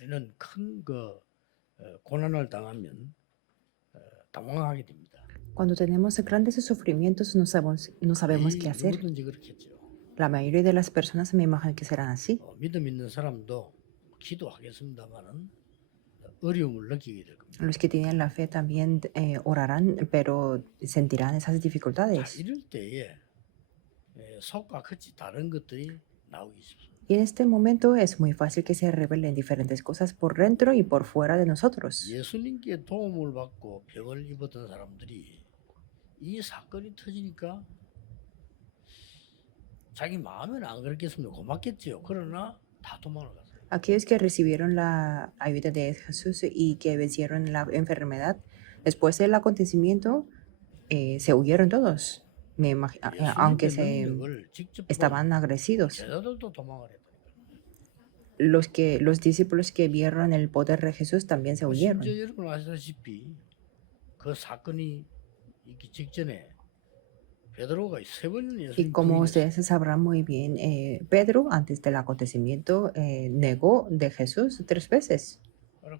우리는 큰 고난을 당하면 당황하게 됩니다. Cuando tenemos grandes sufrimientos no sabemos qué 거의 hacer. 누구든지 그렇겠죠. La mayoría de las personas me imagino que serán así. 믿음 있는 사람도 기도하겠습니다만은 어려움을 느끼게 될 겁니다. Los que tienen la fe también orarán, pero sentirán esas 자, dificultades. 이럴 때에 속과 겉이 다른 것들이 나오기 쉽습니다. Y en este momento es muy fácil que se revelen diferentes cosas por dentro y por fuera de nosotros. 예수님께 도움을 받고 병을 입었던 사람들이 이 사건이 터지니까 자기 마음에는 안 그렇겠습니까? 고맙겠죠. 그러나 다 도망을 갔어요. Aquellos que recibieron la ayuda de Jesús y que vencieron la enfermedad, después del acontecimiento, se huyeron todos, aunque 예수님의 능력을 직접 본 estaban agresidos. 제자들도 도망을 했다니까요. Los discípulos que vieron el poder de Jesús también se huyeron. 심지어 여러분 아시다시피 그 사건이 있기 직전에 베드로가 3번이나 Y 예수님 como 부인했어요. ustedes sabrán muy bien, Pedro, antes del acontecimiento, negó de Jesús 3 veces.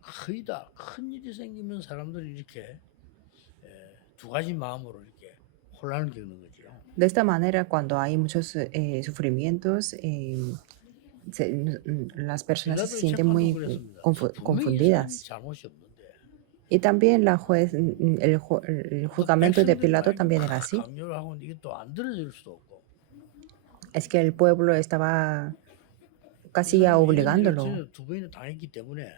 거의 다 큰 일이 생기면 사람들이 이렇게 두 가지 마음으로 이렇게 혼란을 겪는 거죠. De esta manera, cuando hay muchos sufrimientos, las personas se 빌라도의 sienten 재판도 muy 그랬습니다. 분명히 예수님 confundidas. 잘못이 없는데 Y también el juzgamento de Pilato también era así. 강요를 하고 이게 또 안 들어줄 수도 없고. Es que el pueblo estaba casi 이 ya 사람이 이런 일을 obligándolo. 전에 2번이나 당했기 때문에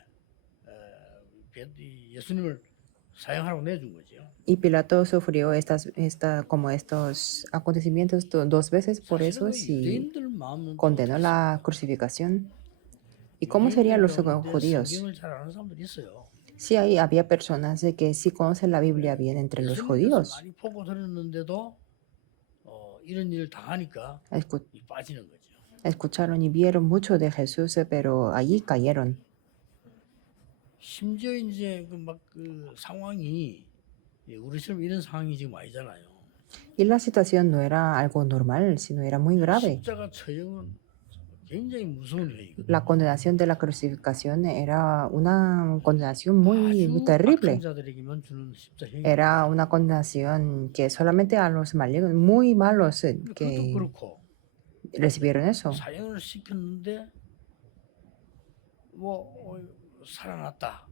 예수님을 사형하라고 내준 거죠. Y Pilato sufrió como estos acontecimientos 2 veces, por 사실은 eso 그 sí 유대인들 마음은 또 condenó la crucificación. ¿Y cómo serían los judíos? 성경을 잘 아는 사람들이 있어요. Sí, había personas que sí conocen la Biblia bien entre los 예수님께서 judíos. 많이 보고 들었는데도 이런 일을 당하니까 빠지는 거죠. Escucharon y vieron mucho de Jesús, pero allí cayeron. 심지어 이제 그 상황이 우리처럼 이런 상황이 지금 아니잖아요. Y la situación no era algo normal, sino era muy grave. 십자가 처형은 굉장히 무서운 일이거든요. La condenación de la crucificación era una condenación muy 아주 terrible. 악한 자들에게만 주는 십자형이. Era una condenación que solamente a los malignos, muy malos, 그것도 que 그렇고 recibieron eso. 사형을 시켰는데 살아났다.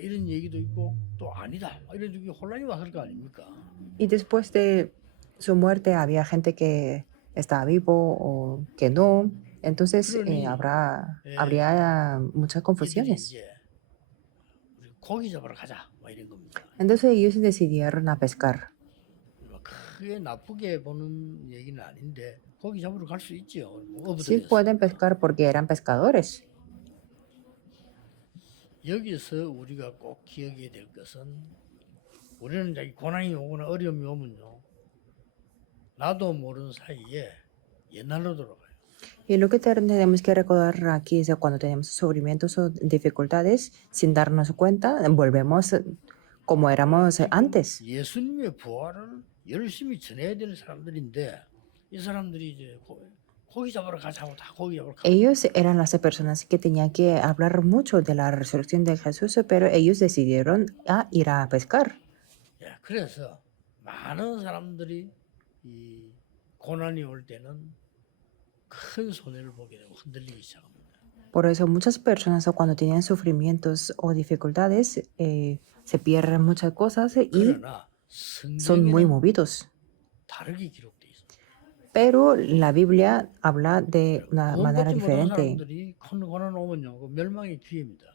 이런 얘기도 있고 또 아니다. 이런 게 혼란이 왔을 거 아닙니까? Y después de su muerte había gente que estaba vivo o que no. Entonces habría muchas confusiones. 이제 우리 고기 잡으러 가자. 이런 겁니다. Entonces ellos decidieron a pescar. 크게 나쁘게 보는 얘기는 아닌데 고기 잡으러 갈 수 있죠. Sí pueden pescar porque eran pescadores. 여기서 우리가 꼭 기억해야 될 것은 우리는 자기 고난이 오거나 어려움이 오면요. 나도 모르는 사이에 옛날로 돌아가요. Y lo que tenemos que recordar aquí es que cuando tenemos sufrimientos o dificultades, sin darnos cuenta, volvemos como éramos antes. 예수님의 부활을 열심히 전해야 될 사람들인데 이 사람들이 이제 고기 잡으러 가자고 다 고기 잡으러 가고. Ellos eran las personas que tenían que hablar mucho de la resurrección de Jesús, pero ellos decidieron a ir a pescar. 그래서 많은 사람들이 이 고난이 올 때는 큰 손해를 보게 되고 흔들리기 시작합니다. Por eso muchas personas cuando tienen sufrimientos o dificultades se pierden muchas cosas y 그러나 son muy 성경에는 movidos. 다르게 기록돼 있습니다. Pero la Biblia habla de una manera 구원받지 못한 diferente. 사람들이 큰 고난 오면요, 그 멸망의 기회입니다.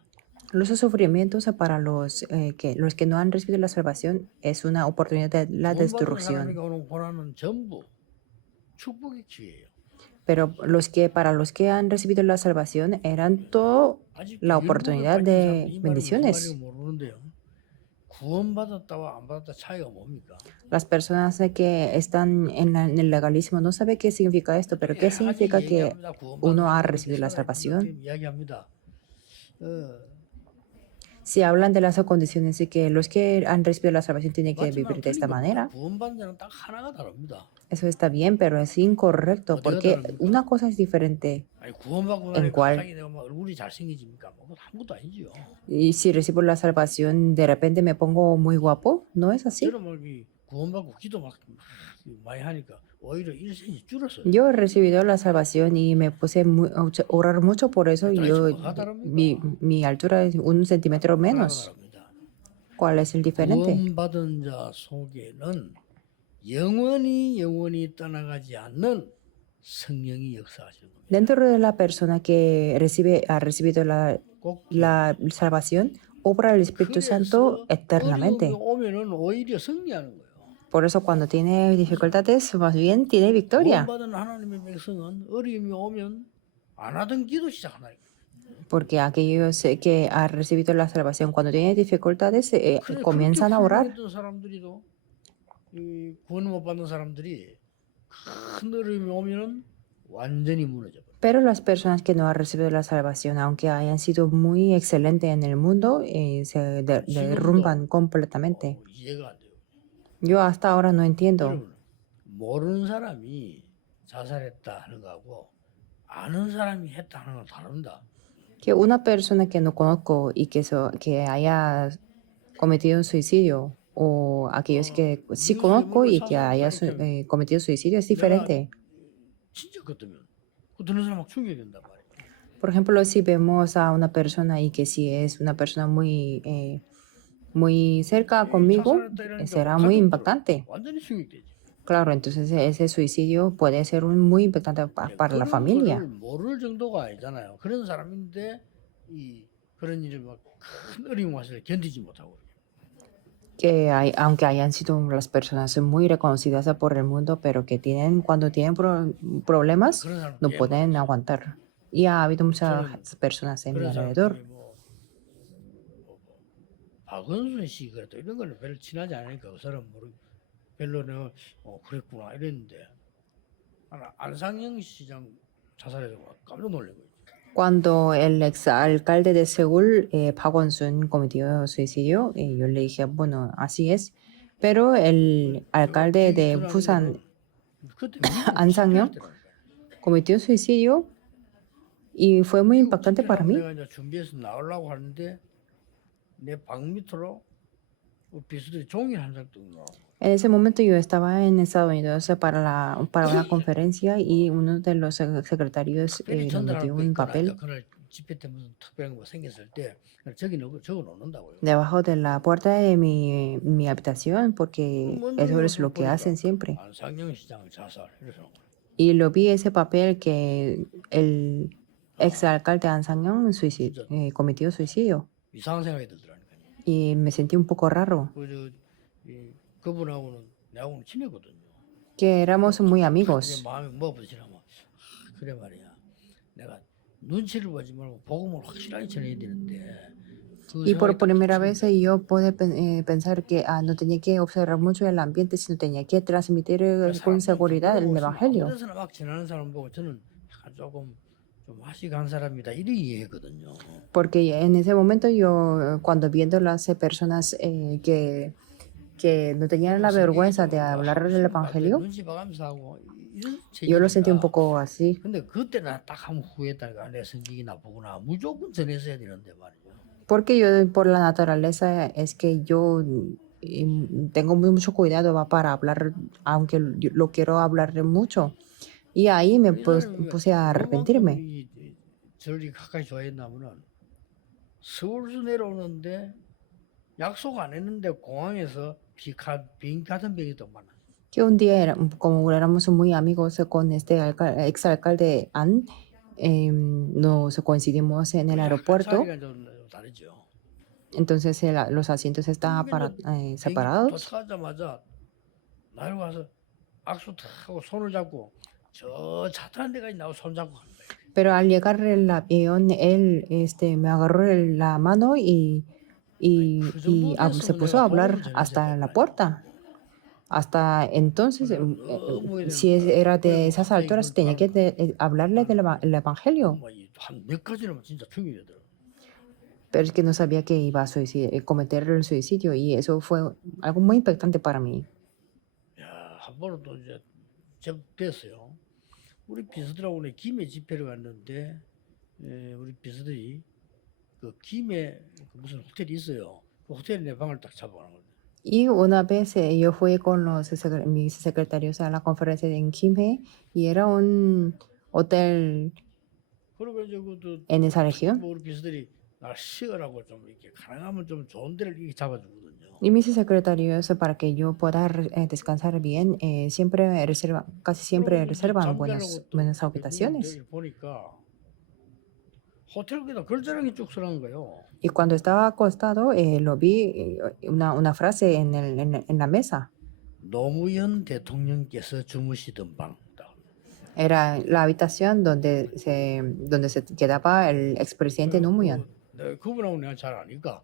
Los sufrimientos para los que no han recibido la salvación es una oportunidad de la 구원받은 destrucción. 사람에게 오는 고난은 전부 축복의 기회예요. Pero para los que han recibido la salvación eran toda 아직 la 율법을 oportunidad 가진 de 사람들이 이 말이 무슨 bendiciones. 말인지 모르는데요. 구원받았다와 안 받았다 차이가 뭡니까? Las personas que están en el legalismo no saben qué significa esto, pero ¿qué significa que uno ha recibido la salvación? 이야기합니다. si hablan de las condiciones y que los que han recibido la salvación tienen que 맞지만 vivir de 틀린 esta 겁니다. manera, 구원받은 자는 딱 하나가 다릅니다. eso está bien, pero es incorrecto 어디가 porque 다릅니까? una cosa es diferente 아니 구원받고 en 나니 cual, 갑자기 내가 막 얼굴이 잘생겨집니까? 뭐 그건 아무것도 아니지요. y si recibo la salvación, de repente me pongo muy guapo, ¿no es así? 저는 뭐 구원받고 기도 막 많이 하니까 오히려 일생이 줄었어요. Yo he recibido la salvación y me puse a orar mucho por eso y 도대체 yo, 뭐가 다릅니까? mi altura es 1 centímetro 하나가 menos. 다릅니다. ¿Cuál es el diferente? 구원받은 자 속에는 영원히 떠나가지 않는 성령이 역사하시는 겁니다. Dentro de la persona que ha recibido 꼭 la salvación, obra el Espíritu Santo 그래서 어려움이 eternamente. 오면은 오히려 승리하는 거예요. Por eso cuando tiene dificultades, más bien tiene victoria. 구원받은 하나님의 백성은 어려움이 오면 안 하던 기도 시작하나요? Porque aquellos que han recibido la salvación, cuando tienen dificultades, 그런데 그렇게 comienzan a orar. 훈련했던 사람들이도 이 구원 못 받는 사람들이 큰 어려움이 오면은 완전히 무너져 버려요. Pero las personas que no han recibido la salvación, aunque hayan sido muy excelentes en el mundo, se derrumban completamente. 이해가 안 돼요. Yo hasta ahora no entiendo. 여러분 모르는 사람이 자살했다 하는 거하고 아는 사람이 했다 하는 건 다릅니다. Que una persona que no conozco y que haya cometido suicidio o aquellos que sí conozco y que haya cometido suicidio es diferente. 진짜 같으면 그 듣는 사람 막 죽여야 된단 말이에요. Por ejemplo, si vemos a una persona y que si es una persona muy cerca conmigo, 자살했다 이러니까 será muy 가족들 impactante. 완전히 충격되지. Claro, entonces ese suicidio puede ser muy impactante para la 그런 familia. 거를 모를 정도가 아니잖아요. 그런 사람인데 그런 일을 막 큰 어려움 왔을 때 견디지 못하고. Aunque hayan sido las personas muy reconocidas por el mundo, pero que cuando tienen problemas, 그런 사람 no 꽤 pueden 많았어요. aguantar. Y ha habido muchas personas en mi 그런 alrededor. 사람들이 박원순 씨 그래도 이런 거는 별로 친하지 않으니까 그 사람 별로 내가 그랬구나 이랬는데 안상영 시장 자살해서 깜짝 놀래고. Cuando el exalcalde de Seúl, Park Won-sun, cometió suicidio, yo le dije, bueno, así es. Pero el alcalde de Busan, An Sang-yeong, cometió suicidio y fue muy impactante para mí. 내가 이제 준비해서 나오려고 하는데 내 방 밑으로 비서들이 종이 한 장 뜯어 놓고. En ese momento yo estaba en Estados Unidos para una conferencia y uno de los secretarios 특별히 nos 전달하는 metió 거 un 있거나 papel 그날 집회 때 무슨 특별한 거 생겼을 때 저기 적어 놓는다고요. debajo de la puerta de mi habitación porque eso es lo que hacen siempre. 안상영 시장 자살 이래서 Y lo vi ese papel que el exalcalde An Sang-yeong cometió suicidio 이상한 생각이 들더라니까요. y me sentí un poco raro, 그분하고는 내하고는 친했거든요. que éramos muy amigos. 이제 마음이 먹어지라면 그래 말이야. 내가 눈치를 보지 말고 복음을 확실하게 전해야 되는데. Y por primera vez yo pude pensar que no tenía que observar mucho el ambiente, sino tenía que transmitir con seguridad el Evangelio. 어디서나 막 지나는 사람 보고 저는 조금 좀 화식한 사람이다 이렇게 이해했거든요. Porque en ese momento yo, cuando viendo las personas que no tenían la vergüenza de hablar del Evangelio, 눈치 봐가면서 하고 이런 yo lo sentí un 체질이니까. poco así. 근데 그때 나 딱 한번 후회했다니까 내 성격이 나쁘구나 무조건 전했어야 되는데 말이죠. Porque yo, por la naturaleza, es que yo tengo mucho cuidado para hablar, aunque yo lo quiero hablar mucho. Y ahí me puse a arrepentirme. 저를 가까이 좋아했나면은 서울서 내려오는데 약속 안 했는데 공항에서 빈 같은 병이 또 만나. Que un día, como éramos muy amigos con este exalcalde An, nos coincidimos en el aeropuerto. Entonces los asientos estaban separados. 도착하자마자 날 와서 악수하고 손을 잡고 저 차 타는 데까지 나와 손 잡고 가는 거예요. Pero al llegar el avión, él me agarró la mano y se puso a hablar hasta la puerta. Hasta entonces, si era de esas alturas, tenía que hablarle del Evangelio. 한몇 가지는 진짜 충격이더라고요. pero es que no sabía que iba a cometer el suicidio y eso fue algo muy impactante para mí. 야, 한 번은 또 이제 제법 됐어요. 우리 비서들하고 김해 집회를 갔는데 우리 비서들이 그 김해 그 무슨 호텔이 있어요. 그 호텔에 내 방을 딱 잡아가는 거예요. Y una vez yo fui con mis secretarios a la conferencia en Kimhe y era un hotel 그리고 이제 그것도 en esa región. 우리 비서들이 날 쉬어라고 좀 이렇게 가능하면 좀 좋은 데를 이렇게 잡아주거든요. Y mis secretarios, para que yo pueda descansar bien, casi siempre 그리고 이제 reservan 잠자려고 또 buenas 대부분 habitaciones. 여기 보니까 호텔 그냥 걸자랑이 쭉 서는 거예요. Y cuando estaba acostado, lo vi una frase en la mesa. 노무현 대통령께서 주무시던 방. Era la habitación donde se quedaba el expresidente Nomuyan, 그분하고 내가 잘 아니까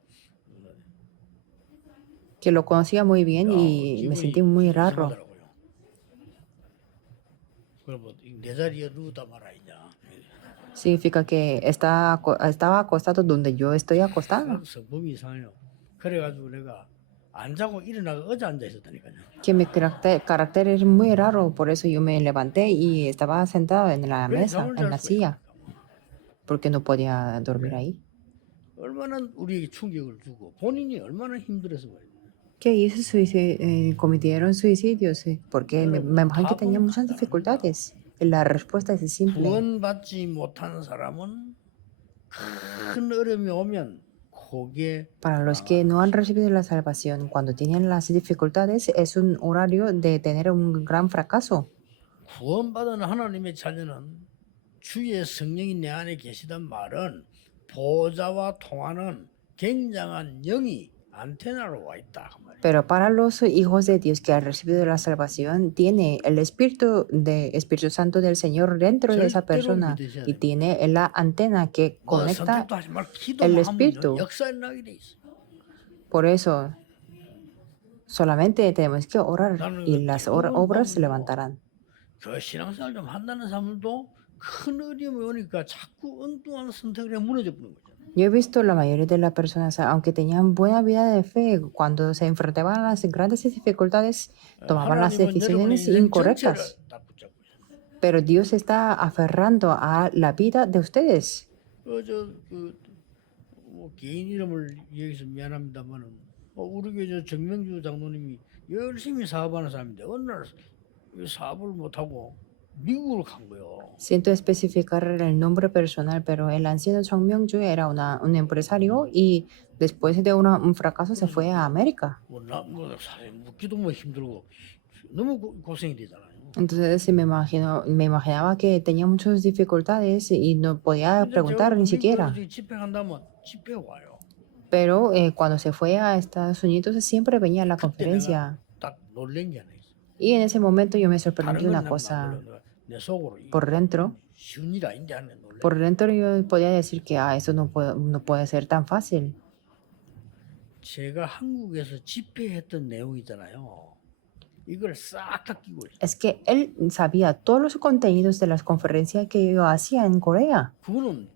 que lo conocía muy bien 야, y me 기분이 sentí muy raro. 이상하더라고요. 그럼 뭐내 자리에 누우다 말아있냐. Significa que estaba acostado donde yo estoy acostada. 성품이 이상해요. 그래가지고 내가 안 자고 일어나가 어제 앉아 있었다니까요. Que mi carácter es muy raro, por eso yo me levanté y estaba sentado en la 그래 mesa, 잠을 en 잘 la 수가 silla, 있으니까. porque no podía dormir ahí. 얼마나 우리에게 충격을 주고 본인이 얼마나 힘들어서 그래요. Que hizo cometieron suicidios, porque me imagino que tenía muchas dificultades. Y la respuesta es simple. 구원받지 못한 사람은 큰 어려움이 오면 거기에 Para los que no han recibido la salvación, cuando tienen las dificultades, es un horario de tener un gran fracaso. 구원받은 하나님의 자녀는 주의 성령이 내 안에 계시단 말은 보좌와 통하는 굉장한 영이 안테나로 와 있다. 그 말이에요. Pero para los hijos de Dios que han recibido la salvación, tiene el Espíritu Santo del Señor dentro de esa 절대로 persona 믿으셔야 y 됩니다. tiene la antena que 뭐 conecta. 선택도 하지 말고 el 기도만 Espíritu. 하면 역사 일어나게 돼 있어. Por eso, solamente tenemos que orar y las obras se levantarán. 그 신앙생활 좀 한다는 사람들도 큰 어려움이 오니까 자꾸 엉뚱한 선택을 해 무너져 버리는 거죠. Yo he visto la mayoría de las personas, aunque tenían buena vida de fe, cuando se enfrentaban a las grandes dificultades, tomaban las 하나님은 여러분의 decisiones 인생 incorrectas. 전체를 다 붙잡고 있어요. Pero Dios está aferrando a la vida de ustedes. 뭐 개인 이름을 얘기해서 미안합니다만은 우리 교회 저 정명주 장로님이 열심히 사업하는 사람인데 어느 날 사업을 못 하고 미국으로 간 거예요. Siento especificar el nombre personal, pero el anciano Chong Myung-ju era un empresario y después de un fracaso se fue a América. 뭐 묻기도 뭐 힘들고 너무 고생이 되잖아요. Entonces me imaginaba que tenía muchas dificultades y no podía preguntar ni siquiera. 집회 간다면 집회 와요. Pero cuando se fue a Estados Unidos siempre venía a la conferencia. 딱 놀란 게 하나 있어. Y en ese momento yo me 다른 sorprendí 건 una 난 cosa. 몰라. 내 속으로 Por dentro, 쉬운 일 아닌데 하는 놀래. por dentro yo podía decir que eso no puede ser tan fácil. 제가 한국에서 집회했던 내용이잖아요. 이걸 싹 다 끼고 있어. Es que él sabía todos los contenidos de las conferencias que yo hacía en Corea. 그거는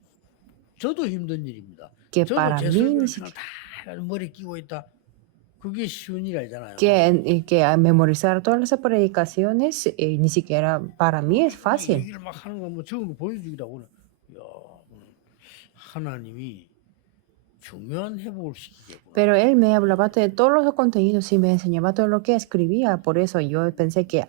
저도 힘든 일입니다. Que 저도 para 제 mí 설교를 ni 그냥 siquiera, 다 머리에 끼고 있다. 그게 쉬운 일 아니잖아요. que a memorizar todas las predicaciones ni siquiera para mí es fácil. 얘기를 막 하는 거 뭐 적은 거 보여주기라고. 야, 하나님이 중요한 회복을 시키겠구나. Pero él me hablaba de todos los contenidos y me enseñaba todo lo que escribía. Por eso yo pensé que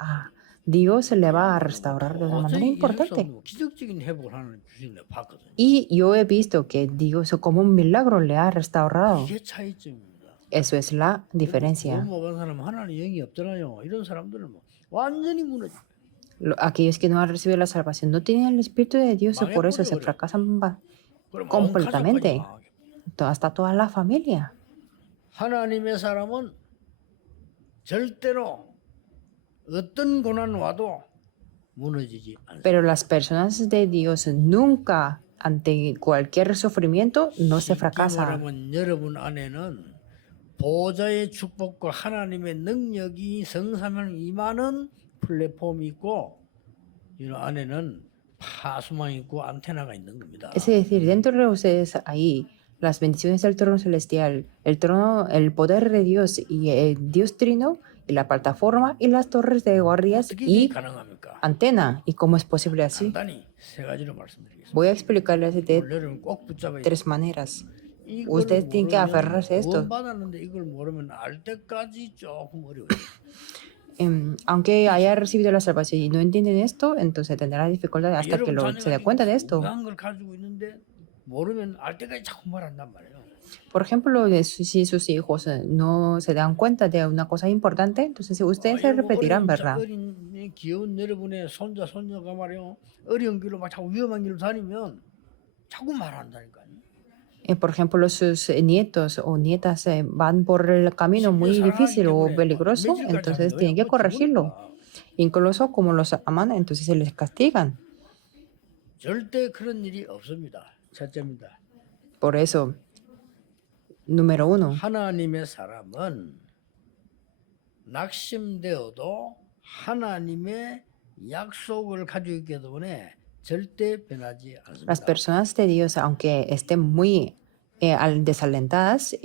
Dios le va a restaurar de una manera importante. 기적적인 회복을 하는 주신 내 봤거든요. Y yo he visto que Dios como un milagro le ha restaurado. 이게 차이점입니다. Eso es la diferencia. 구원 사람 하나님 영이 없잖아요. 이런 사람들은 뭐 완전히 무너져. Aquellos que no han recibido la salvación no tienen el Espíritu de Dios y por eso se fracasan completamente. Hasta toda la familia. 하나님의 사람은 절대로 어떤 고난 와도 무너지지 않습니다. Pero las personas de Dios nunca ante cualquier sufrimiento no se fracasan. 말하면 여러분 안에는 보좌의 축복과 하나님의 능력이 성삼을 임하는 플랫폼이 있고 이 안에는 파수망이 있고 안테나가 있는 겁니다. Es decir, dentro de ustedes ahí las bendiciones del trono celestial, el trono, el poder de Dios y el Dios Trino y la plataforma y las torres de guardias 어떻게 이게 y 가능합니까? antena. ¿Y cómo es posible así? 간단히 세 가지로 말씀드리겠습니다. Voy a explicarles de 오늘 여러분 꼭 붙잡아야 돼요. 3 maneras. 이걸 Ustedes tienen que 모르면 aferrarse a esto. 구원받았는데 이걸 모르면 알 때까지 조금 어려워요. Aunque haya recibido la salvación y no entienden esto, entonces tendrá dificultad hasta que 여러분 se dé 자녀가 cuenta de 이거 esto. 중요한 걸 가지고 있는데 모르면 알 때까지 자꾸 말한단 말이에요. Por ejemplo, si sus hijos no se dan cuenta de una cosa importante, entonces ustedes se 아이고, repetirán, 어린 ¿verdad? 어린 귀여운 여러분의 손자 손녀가 말이요 어려운 길로 막 자꾸 위험한 길로 다니면 자꾸 말한다니까요. Por ejemplo, sus nietos o nietas van por el camino muy 사랑하기 difícil o 때문에 peligroso, 매질까지 entonces 하는데 tienen que 왜 corregirlo. 죽으니까. Incluso como los aman, entonces se les castigan. 절대 그런 일이 없습니다. 첫째입니다. Por eso, número 1, 하나님의 사람은 낙심되어도 하나님의 약속을 가지고 있기 때문에 절대 변하지 las 않습니다. personas de Dios, aunque estén muy desalentadas,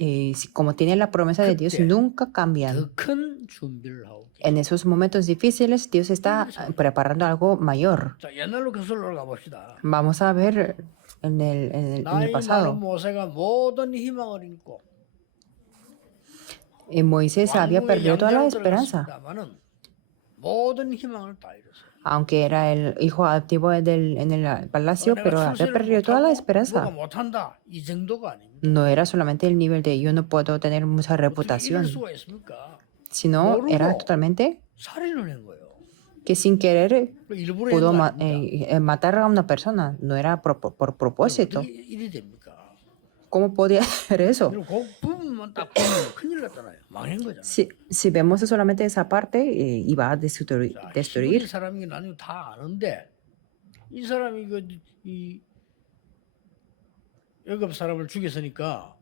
como tienen la promesa de Dios, 그때 nunca cambian. 더 큰 준비를 하고 계십니다. En esos momentos difíciles, Dios está preparando algo mayor. 자, 옛날로 거슬러 올라가 봅시다. Vamos a ver en el 나이 많은 pasado. 모세가 모든 희망을 잃고 Moisés había 왕궁에 perdido toda la 양자로 esperanza. 들어갔습니다마는 모든 희망을 다 잃었어요. Aunque era el hijo adoptivo en el palacio, pero 내가 había 출세를 perdido toda la 못하고 누가 esperanza. 못한다 이 정도가 아닙니다. No era solamente el nivel de yo no puedo tener mucha 어떻게 이럴 reputación, 수가 있습니까? sino era 모르고 totalmente 살인을 한 거예요. que sin querer 일부러 pudo 한거 아닙니다. matar a una persona, no era por propósito. 어떻게 일이 됩니까? ¿Cómo podía hacer eso? 그리고 그 부분만 딱 보면 큰일 났잖아요. 망한 거잖아요. Si vemos solamente esa parte, iba a destruir. 자, 히브리 사람이 나중에 다 아는데 이 사람이 이 애굽 사람을 죽였으니까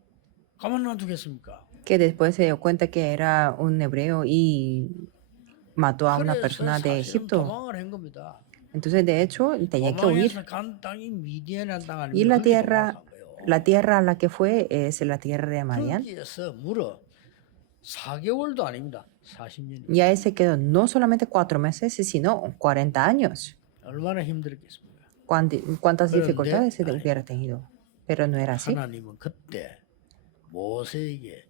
가만 놔두겠습니까? Que después se dio cuenta que era un hebreo y mató a una 그래서 persona de 사실은 Egipto. 도망을 한 겁니다. Entonces, de hecho, tenía que huir. 도망해서 간 땅이 미디안이라는 땅 Y 아닙니까? 거기 도망간 거예요. la tierra a la que fue es la tierra de Madián. 거기에서 무려 4개월도 아닙니다. 40년이. Y ahí se quedó no solamente 4 meses, sino 40 años. 얼마나 힘들겠습니까? ¿Cuántas Pero dificultades se de- hubiera tenido? Pero no era así. 하나님은 그때 모세에게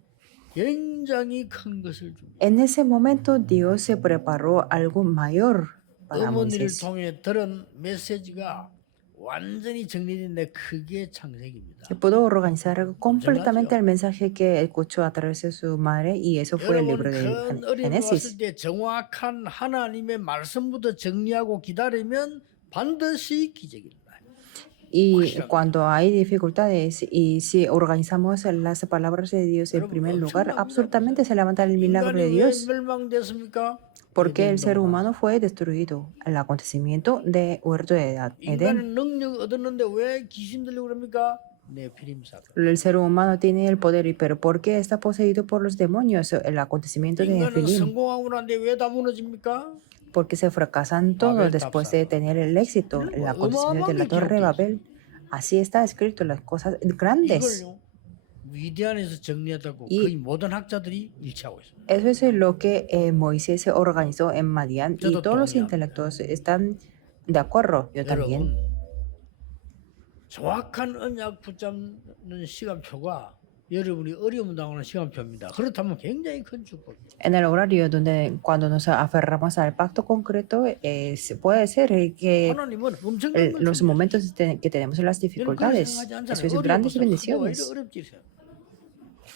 굉장히 큰 것을 줍니다. En ese momento Dios se preparó algo mayor para 어머니를 Moisés. 통해 들은 메시지가 완전히 정리된데 그게 창세기입니다. Se pudo organizar completamente el mensaje que escuchó a través de su madre y eso fue el libro 여러분 de 큰 어려움이 Génesis. 왔을 때 정확한 하나님의 말씀부터 정리하고 기다리면 반드시 기적입니다. Y cuando hay dificultades y si organizamos las palabras de Dios en primer lugar, absolutamente se levanta el milagro de 인간이 왜 Dios. 멸망됐습니까? Porque el ser humano fue destruido. El acontecimiento de Huerto de Edén. 인간은 능력 얻었는데 왜 귀신 들리고 그럽니까? 네피림 사건. El ser humano tiene el poder, pero ¿por qué está poseído por los demonios? El acontecimiento de 인간은 Nefilim. 성공하고 난데 왜 다 무너집니까? Porque se fracasan todos después de tener el éxito. El acontecimiento de la Torre de Babel. Así está escrito, las cosas grandes. 이걸요 미디안에서 정리했다고 이- 거의 모든 학자들이 일치하고 있습니다. Eso es lo que Moisés organizó en Madián y Yo todos los también. intelectuales están de acuerdo. Yo también. 여러분 정확한 언약 붙잡는 시간표가 여러분이 어려움 당하는 시간표입니다. 그렇다면 굉장히 큰 축복입니다. En el horario donde cuando nos aferramos al pacto concreto, puede ser que 하나님은 엄청난 걸 los 준비하셨어요. momentos que tenemos las 여러분 그렇게 dificultades, 생각하지 eso es 않잖아요. grandes 어려워서 왜 bendiciones. 어렵지? 생각.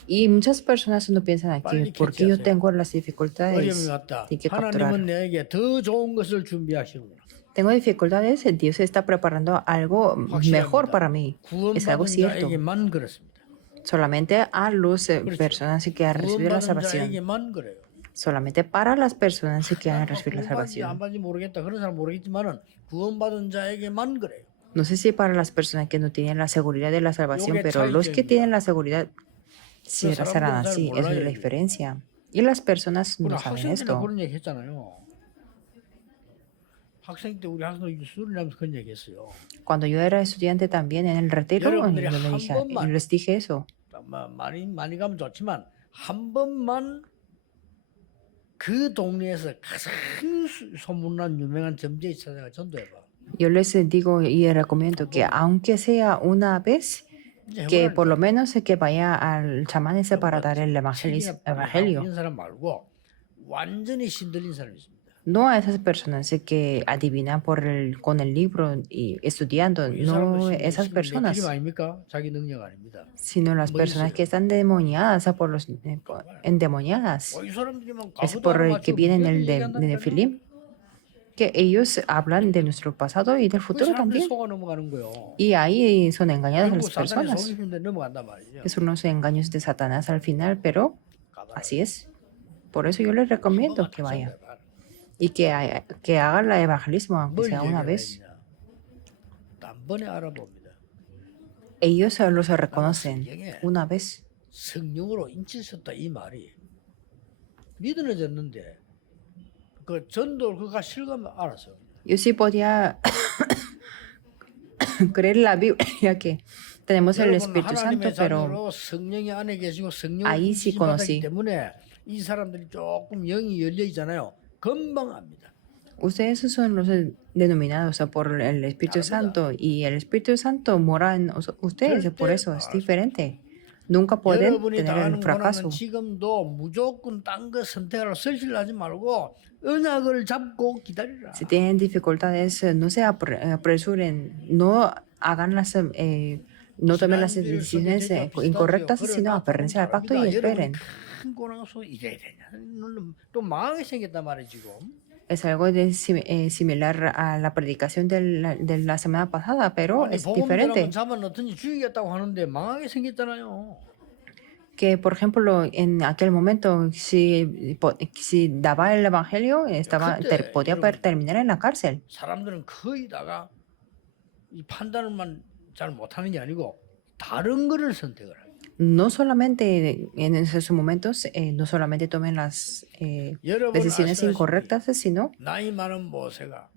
Y muchas personas no piensan aquí, 빨리 ¿por qué yo 캐치하세요. tengo las 어려움이 dificultades? 왔다. Hay que capturar. 하나님은 내게 더 좋은 것을 준비하시는구나. Tengo dificultades, Dios está preparando algo mejor para mí. Es algo 구원받은 cierto. 자에게만 그렇습니다. Solamente a las personas que han recibido la 구원받은 salvación. 자에게만 그래요. Solamente para las personas que han recibido la 구원받지 salvación. 안 받는지 모르겠다. 그런 사람 모르겠지만은 구원받은 자에게만 그래요. No sé si para las personas que no tienen la seguridad de la salvación, 요게 pero los que 차이점입니다. tienen la seguridad sí 그 serán 사람들은 잘 así. Esa es 몰라요, la 이거. diferencia. Y las personas 우리 no saben 학생 때는 esto. 그런 얘기 했잖아요. 학생 때 우리 학생들 수련하면서 그런 얘기했어요. Cuando yo era estudiante también en el retiro, 여러분들이 yo 한 번만 les dije eso. 많이 가면 좋지만 한 번만 그 동네에서 가장 소문난 유명한 점쟁이 찾아가 전도해봐. Yo les digo y recomiendo que aunque sea una vez, 이제 que por lo 해보라니까. menos que vaya al chamán ese para dar el 책이나 빨리 하고 evangelio. 이런 사람 말고 완전히 신들린 사람이 있습니다. No a esas personas que adivinan con el libro y estudiando, 이 no 사람들 esas 신들 내 personas, 기름 아닙니까? 자기 능력 아닙니다. sino las 뭐 personas que 있어요? están demoniadas por los endemoniadas. 이 사람들이면 Es 가부도 por 하나 el que 맞추고 vienen 분명히 el de 얘기한다니까요. Nefilim, que ellos hablan de nuestro pasado y del 그 futuro 사람들이 también. 속아 넘어가는 거요. Y ahí son engañadas 결국 las 사단의 personas. 속임수인데 넘어간단 말이죠. Que son los engaños de Satanás al final, pero así es. Por eso yo les recomiendo que vayan y que hagan el evangelismo, aunque 뭘 sea una 얘기를 vez. 했냐? 단번에 알아봅니다. Ellos los reconocen 성경에 una vez. 성령으로 인치셨다 이 말이 믿어졌는데 그 전도 그가 실감을 알았어. Yo sí podía creer la Biblia que tenemos el 여러분 Espíritu Santo, 하나님의 pero 자녀로 성령이 안에 계시고 성령을 ahí sí 인치받았기 conocí. 때문에 이 사람들이 조금 영이 열려 있잖아요. 금방 압니다. Ustedes son los denominados por el Espíritu Santo y el Espíritu Santo mora en ustedes, por eso es diferente. Nunca pueden 여러분이 tener el 당하는 fracaso. 고난은 지금도 무조건 딴 거 선택하러 설실하지 말고 언약을 잡고 기다리라. Si tienen dificultades, no se apresuren, no hagan no tomen las decisiones incorrectas, sino aferrense al pacto y esperen. 큰 고난 속에 이래야 되냐? 또 망하게 생겼단 말이에요 지금. Es algo similar a la predicación de la semana pasada, pero 아니 es 복음 diferente. 잡아넣더니 죽이겠다고 하는데 망하게 생겼잖아요. Que, por ejemplo, en aquel momento, si daba el evangelio, podía terminar en la cárcel. 사람들은 거의 다가 이 판단을만 잘 못하는 게 아니고 다른 거를 선택을 해요. No solamente en esos momentos, no solamente tomen las 여러분 decisiones 아시다시피 incorrectas, sino 나이 많은 모세가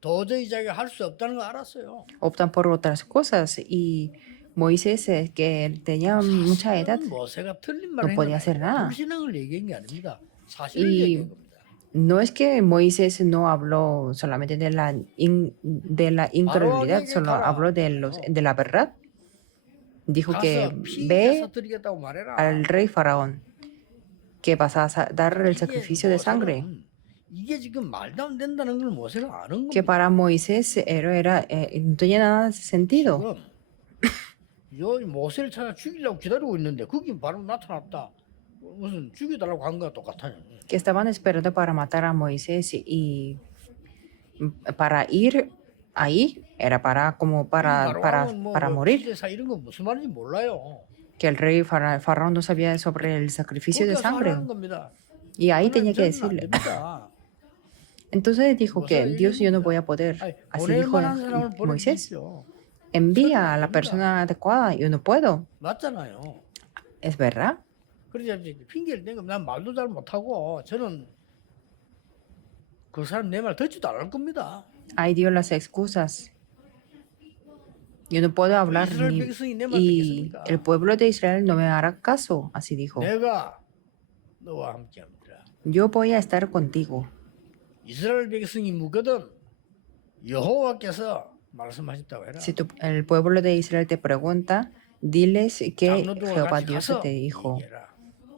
도저히 자기가 할 수 없다는 걸 알았어요. optan por otras cosas. Y Moisés, que tenía mucha edad, 모세가 틀린 no 말을 podía hacer nada. 불신앙을 얘기한 게 아닙니다. 사실을 Y 얘기한 겁니다. no es que Moisés no habló solamente de la incredulidad, solo habló de la verdad. Dijo que 가서 피 ve 해서 드리겠다고 말해라. al rey faraón que vas a dar el sacrificio de sangre. 모세는 이게 지금 말도 안 된다는 걸 모세가 아는 Que 겁니다. para Moisés no tenía nada de sentido. 지금 요 모세를 찾아 죽이려고 기다리고 있는데 거기 바로 나타났다. 무슨 죽여달라고 한 거랑 똑같아요. Que estaban esperando para matar a Moisés y para ir ahí era para morir. 기대사 이런 거 무슨 말인지 몰라요. Que el rey faraón no sabía sobre el sacrificio de 거기 가서 sangre. 하라는 겁니다. Y ahí tenía que 저는 안 decirle. 됩니다. Entonces dijo que 모세가 Dios, yo no 얘기합니다. voy a poder. 아니, Así 보낼 dijo 만한 사람을 Moisés. 보내주십시오. Envía a la persona adecuada. Yo no puedo. 맞잖아요. ¿Es verdad? 그러자 이제 핑계를 댄 겁니다. 난 말도 잘 못하고 저는 그 사람 내 말 듣지도 않을 겁니다. Ahí dio las excusas. Yo no puedo hablar 이스라엘 백성이 내 말 y 듣겠습니까? el pueblo de Israel no me hará caso. Así dijo. 내가 너와 함께합니다. Yo voy a estar contigo. 이스라엘 백성이 묻거든 여호와께서 말씀하셨다고 해라. Si el pueblo de Israel te pregunta, diles que 장로들과 Jehová 같이 Dios 가서 te dijo. 얘기해라.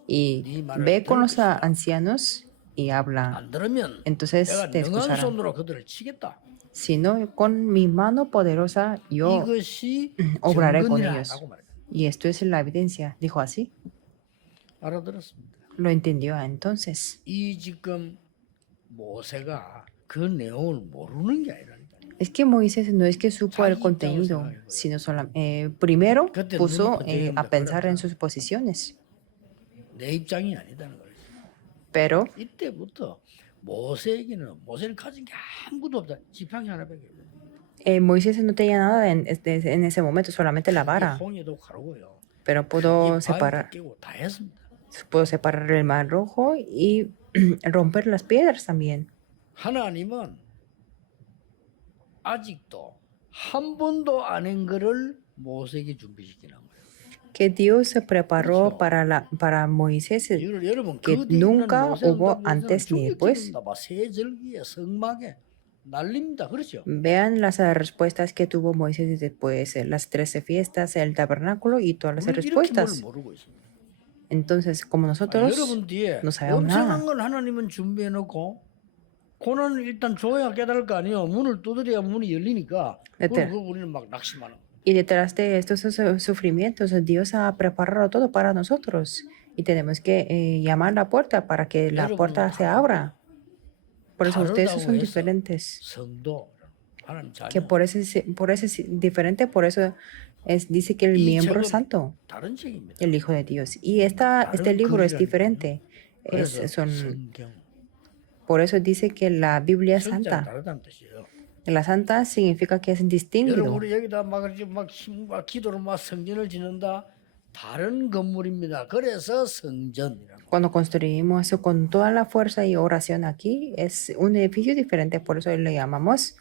Y ve con los ancianos y habla. 안 들으면 Entonces 내가 te 능한 excusarán. 손으로 그들을 치겠다. Si no, con mi mano poderosa yo 이것이 obraré con ellos. 증거니라라고 말해요. Y esto es la evidencia. Dijo así. 알아들었습니다. Lo entendió entonces. 이 지금 모세가 그 내용을 모르는 게 아니라니까. Es que Moisés no es que supo el contenido, sino primero puso a pensar en sus posiciones. 내 입장이 아니다는 거예요. Pero 이때부터 모세에게는 모세를 가진 게 아무것도 없다. 지팡이 하나밖에 없어요. Moisés no tenía nada en ese momento, solamente la vara. 홍해도 가르고요. Pero pudo separar 다 했습니다. el mar rojo y romper las piedras también. 하나님은 아직도 한 번도 안 한 거를 모세에게 준비시키는 거예요. Que Dios se preparó 그렇죠. para Moisés, 이걸 여러분 que 그 뒤에 있는 nunca 모세 hubo 응답에서는 antes ni después. 충격적입니다. 새 절기에 성막에 난립니다. 그렇죠? Vean las respuestas que tuvo Moisés después, las 13 fiestas, el tabernáculo y todas las 우리는 이렇게 뭘 respuestas. 모르고 있습니다. Entonces, como nosotros 여러분 뒤에 no sabemos 엄청난 nada, 걸 하나님은 준비해 놓고 고난을 일단 줘야 깨달을 거 아니에요. 문을 두드려야 문이 열리니까 그리고 우리는 막 낙심하는 거예요. y detrás de estos sufrimientos, Dios ha preparado todo para nosotros y tenemos que llamar a la puerta para que la puerta se abra. Por eso ustedes 다르다고 son 해서 diferentes. 성도 하나님 Que 자녀 por eso es diferente, por eso dice que el 이 miembro 책은 santo, 다른 책입니다. el Hijo de Dios. Y este 다른 libro es 글이라는 diferente. 그래서 Son, 성경 por eso dice que la Biblia es 성자는 santa. 다르다는 뜻이에요. La santa significa que es 여러분 distinguido. 우리 여기다 막 이렇게 막 힘과 기도로 막 성전을 짓는다. 다른 건물입니다. 그래서 성전이라고. Cuando construimos con toda la fuerza y oración aquí, es un edificio diferente, por eso le llamamos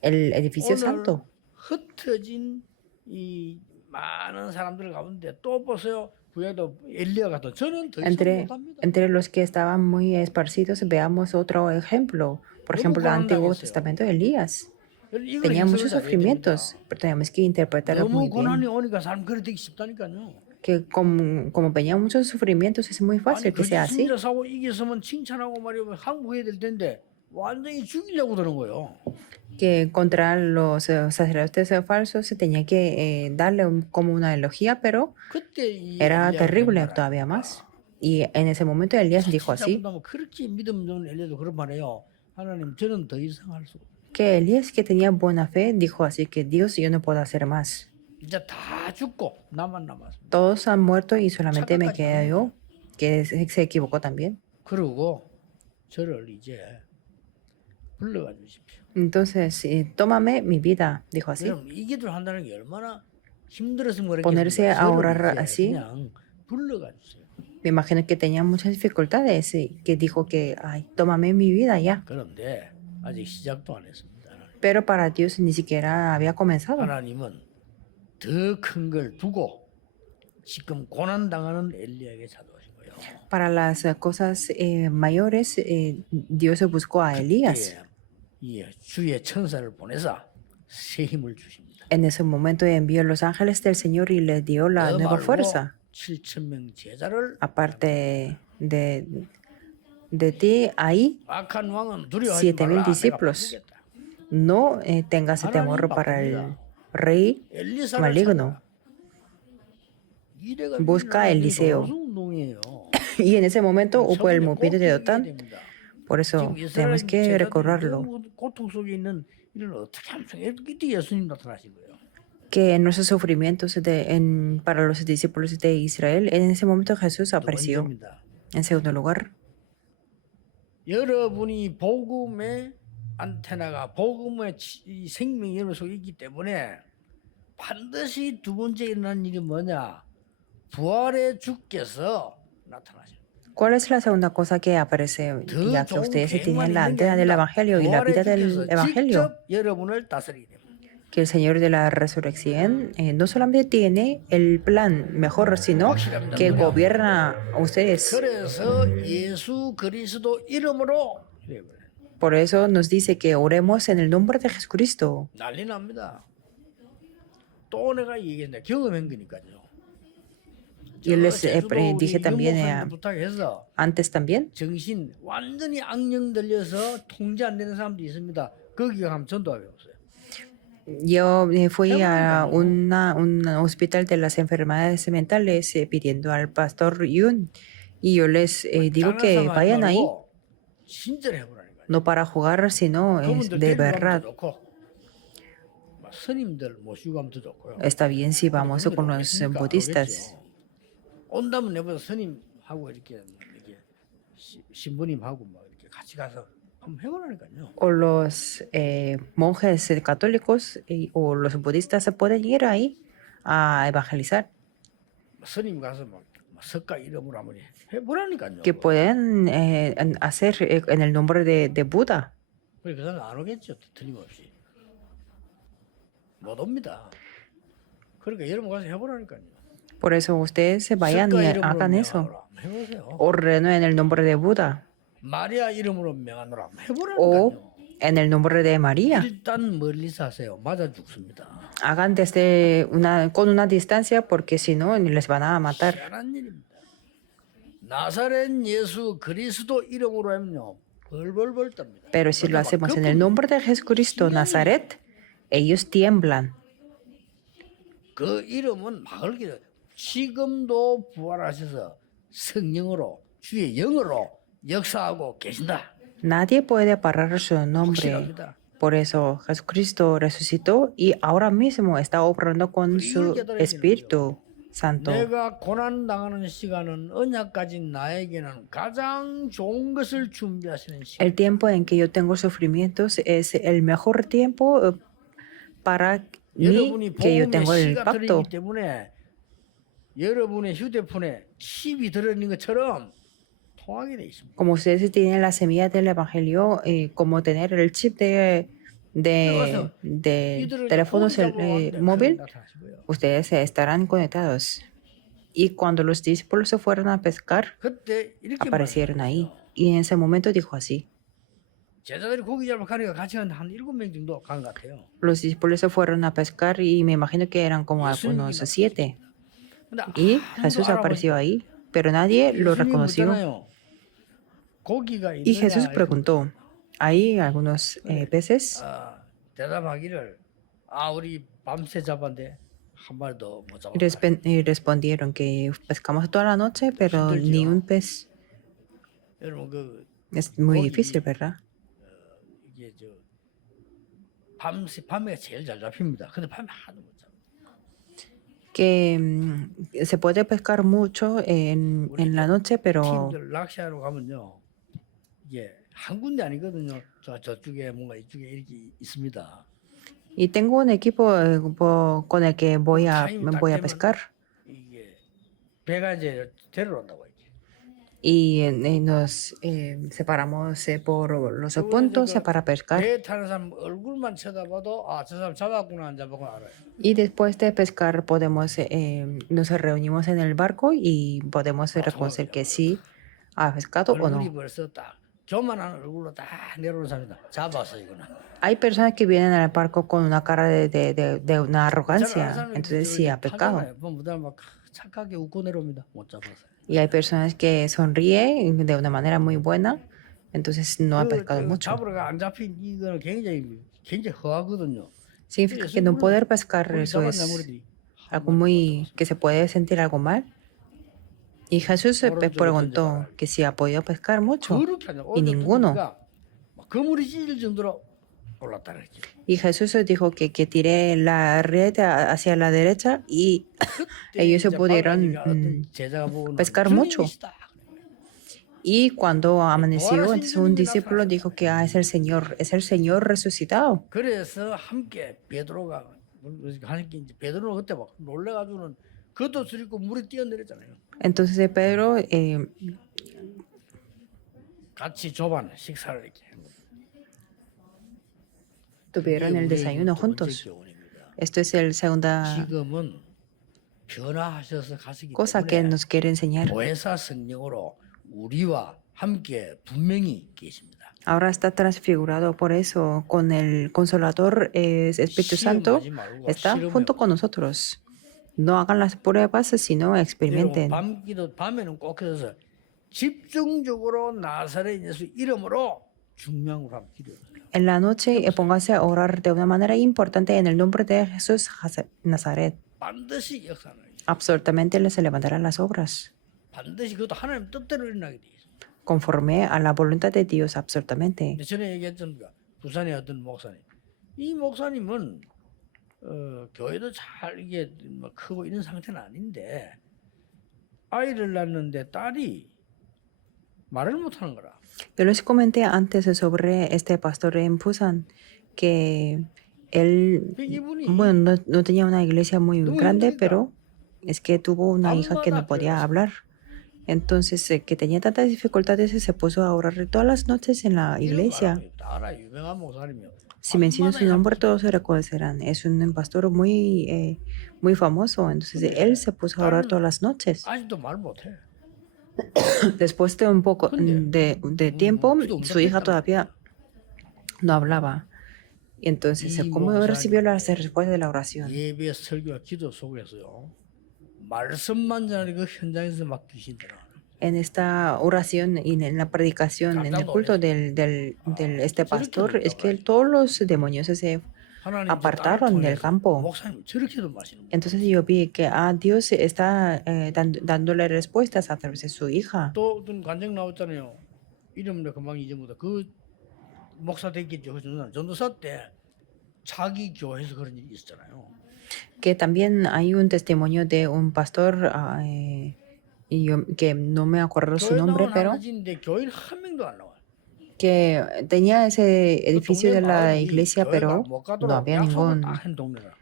el edificio 오늘 santo. 흩어진 이 많은 사람들 가운데 또 보세요. 구약도 엘리야 같은 저는 더 이상 못합니다. Entre los que estaban muy esparcidos, veamos otro ejemplo. Por ejemplo, el Antiguo Testamento de Elías. 이걸 Tenía muchos 해석을 잘해야 sufrimientos, 됩니다. pero tenemos que interpretarlo muy 너무 고난이 bien. 오니까 사람 그래 되기 쉽다니까요. Que como venía muchos sufrimientos, es muy 아니 fácil que sea así. 거짓 사고 이겼으면 칭찬하고 말이야 항복해야 될 텐데 완전히 죽이려고 드는 거예요. Que contra los sacerdotes falsos se tenía que darle como una elogía, pero 그때 이 era 엘리야가 terrible 된 todavía 말이야. más. Y en ese momento Elías dijo así, 진짜 그렇게 믿음 좋은 엘리야도 그런 말이에요. 하나님 저는 더 이상 할 수 없어요. que Elías, que tenía buena fe, dijo así que Dios, yo no puedo hacer más. 이제 다 죽고 나만 남았습니다. Todos han muerto y solamente me quedo yo, que se equivocó también. 그러고 저를 이제 불러가 주십시오. Entonces, tómame mi vida, dijo así. 여러분 이 기도를 한다는 게 얼마나 힘들어서 Ponerse a orar así. 그냥 불러가 주세요. Me imagino que tenía muchas dificultades y que dijo que, ay, tómame mi vida ya. 그런데 아직 시작도 안 했습니다. Pero para Dios ni siquiera había comenzado. 하나님은 더 큰 걸 두고 지금 고난 당하는 엘리야에게 찾아오신 거예요. Para las cosas mayores, Dios buscó a Elías. 이 주의 천사를 보내서 새 힘을 주십니다. En ese momento envió los ángeles del Señor y le dio la 너 nueva 말고 fuerza. 7,000명 제자를 Aparte de ti, ahí 악한 왕은 두려워하지 7,000 말라. 내가 discípulos. 바꾸겠다. no tengas temor para el rey 엘리사를 maligno. 찾아라. 이래가 Busca a 일어나는 게 Eliseo. 무슨 운동이에요? Y en ese momento hubo el 저분이 movimiento 꼭 de 이겨야 Dotán. 됩니다. Por eso 지금 tenemos 이스라엘 que 제자들이 recorrerlo. 너무 고통 속에 있는 이런 어떻게 하면 이때 예수님 나타나신 거예요. Que en nuestros sufrimientos para los discípulos de Israel, en ese momento Jesús 두 apareció. 번째입니다. En segundo lugar, 여러분이 복음의 안테나가 복음의 이 생명이 여러분 속에 있기 때문에 반드시 두 번째 일어난 일이 뭐냐? 부활의 주께서 나타나십니다. ¿cuál es la segunda cosa que aparece? 더 Ya que 좋은 ustedes 계획만 tienen la 있는 게 antena del 아니라 Evangelio y la 부활의 vida del 주께서 Evangelio, 직접 여러분을 다스리게 됩니다. que el Señor de la resurrección no solamente tiene el plan mejor, sino que gobierna a ustedes. 그래서 예수 그리스도 이름으로 Por eso nos dice que oremos en el nombre de Jesucristo. 난리 납니다. 또 내가 얘기했는데 경험한 거니까요. Y les dije también 부탁해서 antes también, 정신 완전히 악령 들려서 통제 안 되는 사람도 있습니다. 거기 가면 전도하게 없어요. yo fui a un hospital de las enfermedades mentales pidiendo al pastor Yun y yo les digo que vayan ahí, 진짜로 해보라니까요. no para jugar, sino es 그분들 de 데리고 가면 더 verdad. 좋고 막 스님들 모시고 가면 더 좋고요. Está bien si vamos 그분들 con los 오겠으니까 budistas. 오겠죠. 온다면 내보다 스님하고 이렇게 신부님하고 막 이렇게 같이 가서 한번 해보라니까요. O los monjes católicos o los budistas se pueden ir ahí a evangelizar, 스님 가서 막 석가 이름으로 한번 해보라니까요. que pueden hacer en el nombre de Buda. 그 사람 안 오겠죠. 틀림없이. 못 옵니다. 그러니까 여러분 가서 해보라니까요. Por eso ustedes se vayan 석가 y 이름으로 hagan eso. 명하노라. 해보세요. Ordeno en el nombre de Buda 마리아 이름으로 명하노라. o 해보라니까요. en el nombre de María. 일단 멀리서 하세요. 맞아 죽습니다. Hagan con una distancia porque si no les van a matar. 희한한 일입니다. 나사렛 예수 그리스도 이름으로 하면요. 벌벌벌 떱니다. Pero si lo hacemos en el nombre de Jesucristo Nazaret, ellos tiemblan. 그 이름은 막을 기도. 지금도 부활하셔서 성령으로 주의 영으로 역사하고 계신다. Nadie puede parar su nombre. 확실합니다. Por eso Jesucristo resucitó y ahora mismo está obrando con su Espíritu Santo. 내가 고난 당하는 시간은 언약 가진 나에게는 가장 좋은 것을 준비하시는 시간. El tiempo en que yo tengo sufrimientos es el mejor tiempo para mí 여러분이 que yo 복음의 tengo el 씨가 pacto. 들어있기 때문에 여러분의 휴대폰에 칩이 들어있는 것처럼 통하게 돼 있습니다. Como ustedes tienen la semilla del Evangelio, como tener el chip de 이들은 teléfonos 보이자고 하는데 móvil, 나타나시고요. ustedes estarán conectados. Y cuando los discípulos se fueron a pescar, 그때 이렇게 aparecieron ahí. 말씀하셨어요. Y en ese momento dijo así. 제자들이 고기 잡으러 가니까 같이 한 7명 정도 간 것 같아요. Los discípulos se fueron a pescar y me imagino que eran como algunos 7. 근데 Y 아무도 Jesús apareció 알아보니까 ahí, pero nadie lo 예수님이 reconoció. 묻잖아요. 고기가 Y Jesús 있느냐 preguntó, ¿hay algunos peces? 대답하기를 우리 밤새 잡았는데 한 마리도 못 Y 잡았다. y respondieron que pescamos toda la noche, pero ni un pez. 여러분 그 Es muy 거기- difícil, ¿verdad? 이게 저 밤에 제일 잘 잡힙니다. 근데 밤에 하도 못 잡아. Que se puede pescar mucho en la noche, pero 팀들 낚시하러 가면요. 이게 한 군데 아니거든요. 저쪽에 뭔가 이쪽에 이렇게 있습니다. y tengo un equipo con el que voy a pescar 이게 배가 이제 데리러 온다고 이게. y nos separamos por los puntos para pescar. 배 타는 사람 얼굴만 쳐다봐도 저 사람 잡았구나 안 잡았구나 알아요. Y después de pescar podemos nos reunimos en el barco y podemos reconocer que sí ha pescado o 얼굴이 no. 벌써 딱 교만한 얼굴로 딱 내려오는 사람이다. 잡았어 이거는. Hay personas que vienen al barco con una cara de una arrogancia, entonces sí ha pescado. 무단 막 착하게 웃고 내려옵니다. 못 잡았어요. Y hay personas que sonríen de una manera muy buena, entonces no ha pescado mucho. 잡으러가 안 잡힌 이거는 굉장히 허하거든요. Significa que no poder pescar, 거기 eso 잡았냐 es 머리들이. algo muy que se puede sentir algo mal. Y Jesús preguntó que si ha podido pescar mucho 그렇게 하냐. y ninguno. 그물이 찢을 정도로 올랐다 그랬지. Y Jesús dijo que tiré la red hacia la derecha y ellos se pudieron pescar mucho. Y cuando amaneció, entonces un discípulo dijo que es el Señor resucitado. 그래서 함께 베드로가 하니까 이제 베드로는 그때 막 놀래가지고는 그것도 들이고 물에 뛰어내렸잖아요. Entonces Pedro 같이 조반 식사를 이렇게. tuvieron el desayuno juntos. Esto es el segunda 지금은 변화하셔서 가시기 cosa que 때문에 nos quiere enseñar. 보혜사 성령으로 우리와 함께 분명히 계십니다. Ahora está transfigurado, por eso con el Consolador Espíritu Santo está junto con nosotros. No hagan las pruebas, sino experimenten. 밤에는 꼭 해서 집중적으로 나사렛 예수 이름으로 중명으로 한번 기도해요. En la noche póngase a orar de una manera importante en el nombre de Jesús Nazaret. 반드시 역사는 Absolutamente se levantarán las obras 반드시 그것도 하나님 뜻대로 일어나게 돼 있어. conforme a la voluntad de Dios, absolutamente. 전에 얘기했던 부산의 어떤 목사님, 이 목사님은 교회도 잘 이게 뭐 크고 이런 상태는 아닌데 아이를 낳는데 딸이 말을 못하는 거라. Yo les comenté antes sobre este pastor en Busan que él, 이분이 bueno, no tenía una iglesia muy grande, pero es que tuvo una hija que no podía hablar. Entonces, que tenía tantas dificultades, se puso a orar todas las noches en la iglesia. 알아 유명한 목사님이요. Si menciono su nombre, todos se reconocerán. Es un pastor muy famoso. Entonces él se puso a orar todas las noches. 아직도 말 못해. Después de un poco de tiempo, 기도 su hija 응답했단 todavía no hablaba. Y entonces, 이 ¿cómo recibió la 목사님의 respuesta de la oración? 예배 설교와 기도 속에서요. 말씀만 전하는 그 현장에서 막 귀신 들어. En esta oración y en la predicación, en el culto este pastor, es que todos los demonios se 하나님 제 딸을 apartaron del 통해서 campo. 목사님 저렇게도 마시는 거예요. Entonces yo vi que Dios está dándole respuestas a través de su hija. 또 어떤 간증 나왔잖아요. 이름도 금방 잊어보다 그 목사 됐겠죠. 그 전도사 때 자기 교회에서 그런 일이 있었잖아요. Que también hay un testimonio de un pastor que no me acuerdo su 교회 nombre, 나온 pero 하나인데 교인 한 명도 안 나와요. que tenía ese 그 edificio 동네 de la 마을이 iglesia, 교회가 pero 못 no 가도록 había 약속을 딱 한 동네라.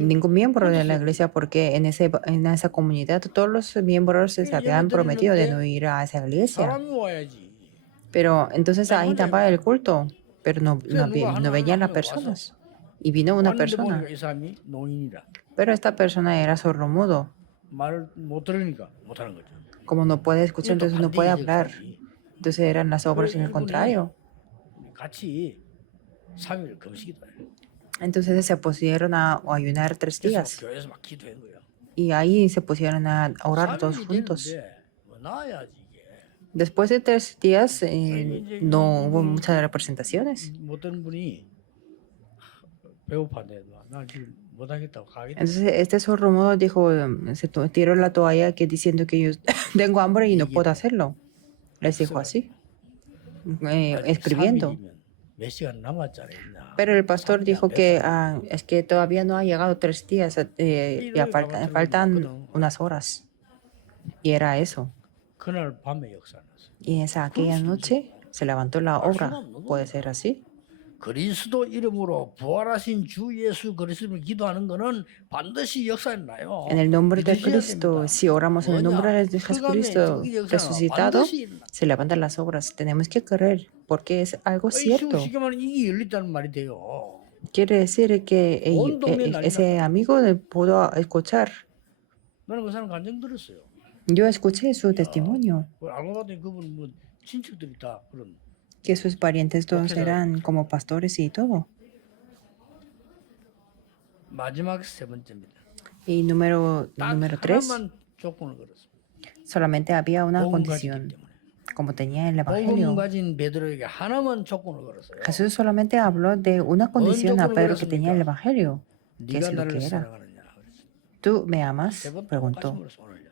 ningún miembro de la iglesia porque en esa comunidad todos los miembros se habían prometido de no ir a esa iglesia. 사람이 와야지. Pero entonces ahí estaba el culto, pero no 누가 veían las 하나 personas. Y vino una 왔는데 persona, 보니까 이 사람이 노인이라 pero esta persona era sordomudo. 말을 못 들으니까 못 하는 거죠. Como no puede escuchar, entonces no puede hablar. Entonces eran las obras en el contrario. 같이 3일 금식이다. Entonces se pusieron a ayunar 3 그래서 días. 교회에서 막 기도한 거예요. Y ahí se pusieron a orar todos 3일이 juntos. 되는데 뭐 나아야지 이게. Después de 3 días no hubo muchas representaciones. 못된 분이 배고파네. 나 지금 못하겠다고 가겠다. Entonces este sordomudo dijo, tiró la toalla que diciendo que yo tengo hambre y no puedo hacerlo. Les dijo así, escribiendo. 몇 시간 남았잖아요. Pero el pastor dijo que es que todavía no ha llegado 3 días, ya faltan unas horas. Y era eso. 그날 밤에 역사 났어요. Y aquella noche se levantó la obra. ¿Puede ser así? 그리스도 이름으로 부활하신 주 예수 그리스도를 기도하는 거는 반드시 역사에 나요. En el nombre de 믿으셔야 Cristo, 됩니다. si oramos en el nombre de 흑암의 Jesucristo 그 역사는 resucitado, 반드시 일어나. se levantan las obras. Tenemos que creer, porque es algo cierto. 쉽게 말하면 이게 열렸다는 말이 돼요. Quiere decir que ese amigo pudo escuchar. 나는 그 사람 간증 들었어요. Yo escuché su testimonio, 알고 봤더니 그분 뭐 친척들이 다 그런. que sus parientes todos eran como pastores y todo. 마지막 세 번째입니다. Y número 딱 3, 하나만 조건을 걸었습니다. solamente había una 복음 가지기 condición, 때문에. como tenía el 복음 Evangelio. 가진 베드로에게 하나만 조건을 걸었어요. Jesús solamente habló de una condición a 조건을 Pedro que tenía el 걸었습니까? Evangelio. ¿Qué 네가 es lo 나를 que era? 사랑하느냐 그랬어요. ¿Tú me amas? 세번 똑같이 Preguntó. 물었어 오늘요.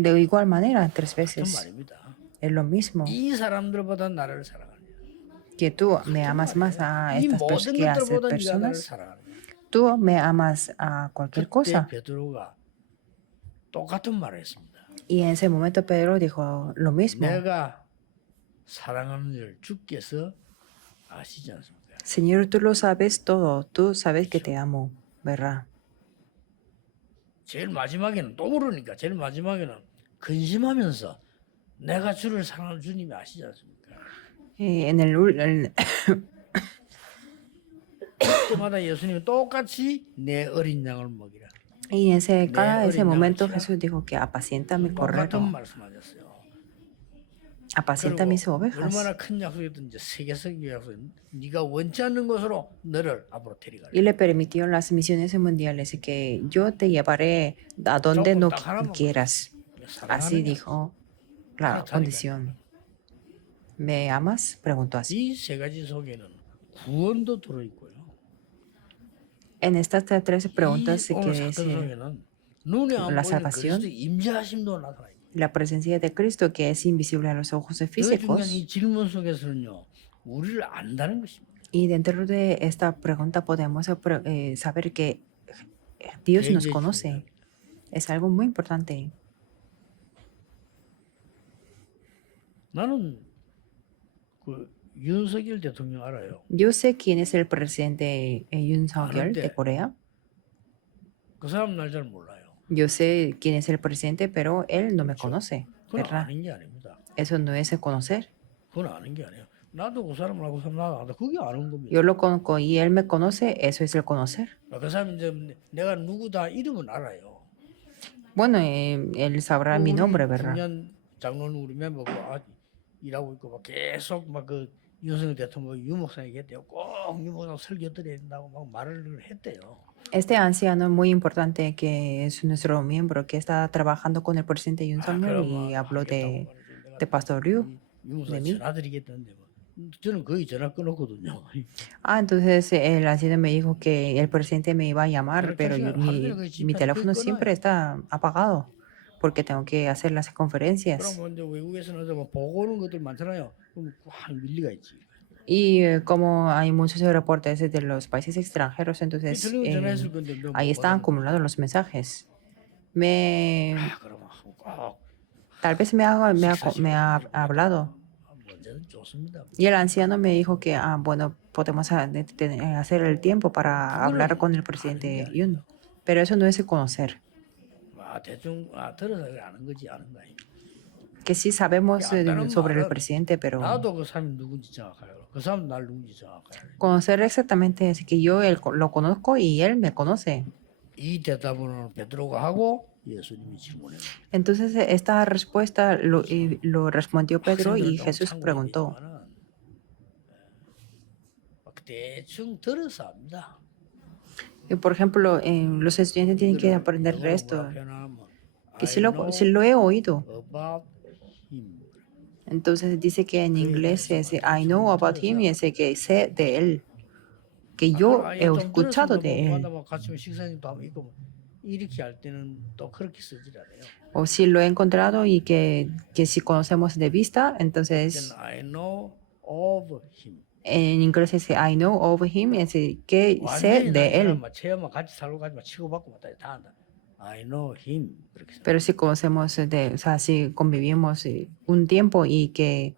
De igual manera, 3 같은 veces. 말입니다. Es lo mismo. 이 사람들보다 나를 사랑하느냐. Que tú me amas más a 이 estas 모든 que a esas 것들보다 네가 나를 personas. 사랑하느냐. Tú me amas a cualquier 그때 cosa. 베드로가 똑같은 말을 했습니다. Y en ese momento Pedro dijo lo mismo. 내가 사랑하는 줄 주께서 아시지 않습니까? Señor, tú lo sabes todo. Tú sabes que te amo, ¿verdad? 제일 마지막에는 또 물으니까 제일 마지막에는 근심하면서 내가 주를 사랑하는 주님이 아시지 않습니까? En 그때마다 예수님이 똑같이 내 어린 양을 먹이라. y en cada ese 어린 momento 양을 Jesús dijo que apacienta mi 똑같은 cordero, 말씀하셨어요. apacienta mis ovejas. 얼마나 큰 약속이든지 세계적 약속, 네가 원치 않는 곳으로 너를 앞으로 데려가라. Y le permitió las misiones mundiales y que yo te llevaré a donde no quieras. Así dijo la condición. ¿Me amas? Preguntó así. 이 세 가지 속에는 구원도 들어 있고요. En estas 3 preguntas 이 오늘 quiere 사건 decir 속에는 눈에 안 la 보이는 salvación. 그리스도의 임재하심도 나타나 있고. la presencia de Cristo que es invisible a los ojos 더 중요한 físicos. 이 질문 속에서는요, 우리를 안다는 것입니다. Y dentro de esta pregunta podemos saber que Dios nos conoce. Es algo muy importante. 나는 그 윤석열 대통령 알아요. Yo sé quién es el presidente Yoon Suk-yeol de Corea. 그 사람 날 잘 몰라요. Yo sé quién es el presidente, pero él no me conoce, 그건 ¿verdad? 아는 게 아닙니다. Eso no es conocer. 그건 아는 게 아니에요. 나도 그 사람을 알고 그 사람 나도 알아. 그게 아는 겁니다. Yo lo conozco y él me conoce, eso es el conocer. 그 사람 이제 내가 누구다 이름은 알아요. Bueno, él sabrá mi nombre, 우리 ¿verdad? 중요한 장로는 우리 멤버고 일하고 있고 막 계속 막 그 윤석열 대통령 유목사에게 했대요. 꼭 유목사 설교 드려야 된다고 막 말을 했대요. Este anciano muy importante que es nuestro miembro que está trabajando con el presidente Yoon Suk-yeol y habló de Pastor Ryu, 유목사 de mí. 전화 드리겠다는데 뭐 저는 거의 전화 끊었거든요. Ah, entonces el anciano me dijo que el presidente me iba a llamar, pero mi teléfono siempre está apagado porque tengo que hacer las conferencias. 그럼 이제 외국에서는 뭐 보고 오는 것들 많잖아요. 그럼 한 밀리가 있지. Y como hay muchos reportes de los países extranjeros, entonces 전화했을 건데 너 ahí están acumulados los mensajes. Me, 그러면 꼭 tal vez me ha hablado. 먼저는 좋습니다. Y el anciano me dijo que, bueno, podemos hacer el tiempo para hablar con el presidente Yoon. Pero eso no es conocer. 대충 들어서 아는 거지 아는 거 아니에요. Que sí sabemos sobre el presidente, pero 나도 그 사람이 누군지 정확해요. 그 사람 날 누군지 정확해요. conocer exactamente es que yo lo conozco y él me conoce. 이 대답은 베드로가 하고 예수님이 질문해요. Entonces esta respuesta lo respondió Pedro y Jesús preguntó. 대충 들어서 합니다. Y por ejemplo, los estudiantes tienen que aprender esto, que si lo he oído. About him. Entonces dice que en inglés es I know about him y es que sé de él, que yo he escuchado de él. 같이 식사님도 하면 이거 이렇게 할 때는 또 그렇게 쓰질 않아요. O si lo he encontrado y que si conocemos de vista, entonces I know of him. en inglés es I know of him, es que sé de él. 체험만 같이 살고 같이 치고받고 왔다 다 한다. I know him. 그렇게 써. Pero si conocemos o sea, si convivimos un tiempo y que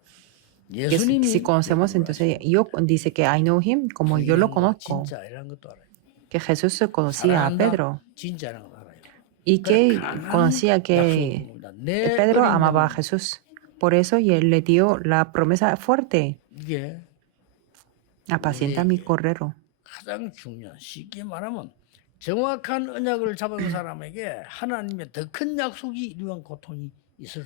si conocemos, entonces yo dice que I know him como yo lo conozco, 진짜라는 것도 알아요. que Jesús conocía a Pedro 진짜라는 걸 알아요. y que conocía que Pedro amaba a Jesús. Por eso y él le dio la promesa fuerte, 이게 apacienta mi cordero. 가장 중요한 쉽게 말하면 정확한 언약을 잡은 사람에게 하나님의 더 큰 약속이 이루한 고통이 있을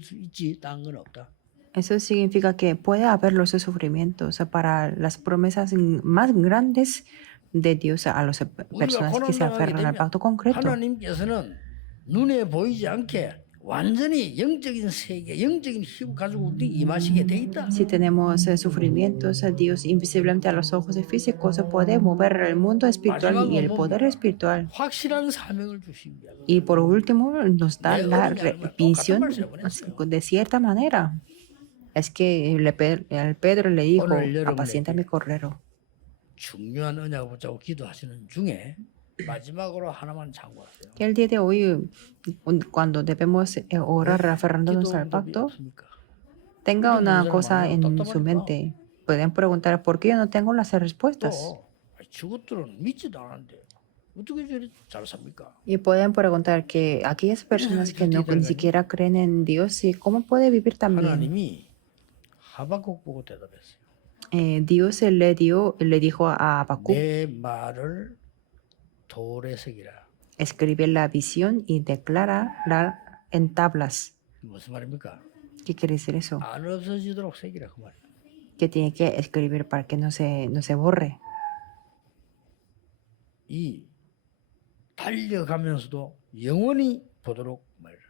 수 있지 딴 건 없다. Eso significa que puede haber los sufrimientos para las promesas más grandes de Dios a las personas que se aferran al pacto concreto. 하나님께서는 눈에 보이지 않게 완전히 영적인 세계, 영적인 힘 가지고 우리 임하시게 돼 있다. Si tenemos sufrimientos, Dios invisiblemente a los ojos físicos puede mover el mundo espiritual y el poder espiritual. 확실한 사명을 주십니다. Y por último nos da la visión de cierta manera. Es que el Pedro le dijo, apacienta mi cordero. 중요한 언약을 붙잡고 기도하시는 중에 마지막으로 하나만 참고하세요. Que el día de hoy, cuando debemos orar aferrándonos al pacto, tenga una cosa en su mente. Pueden preguntar, ¿por qué yo no tengo las respuestas? 저것들은 믿지도 않았는데 어떻게 저리 잘 삽니까? Y pueden preguntar que aquellas personas que no ni siquiera creen en Dios, ¿y cómo puede vivir también? 하나님이 하박국 보고 대답했어요. Dios le dijo a Habacuc, 내 말을 돌에 새기라. escribe la visión y declárala en tablas. 무슨 말입니까? ¿Qué quiere decir eso? 안 없어지도록 새기라 그 말이에요. Que tiene que escribir para que no se borre. 이 달려가면서도 영원히 보도록 말이라.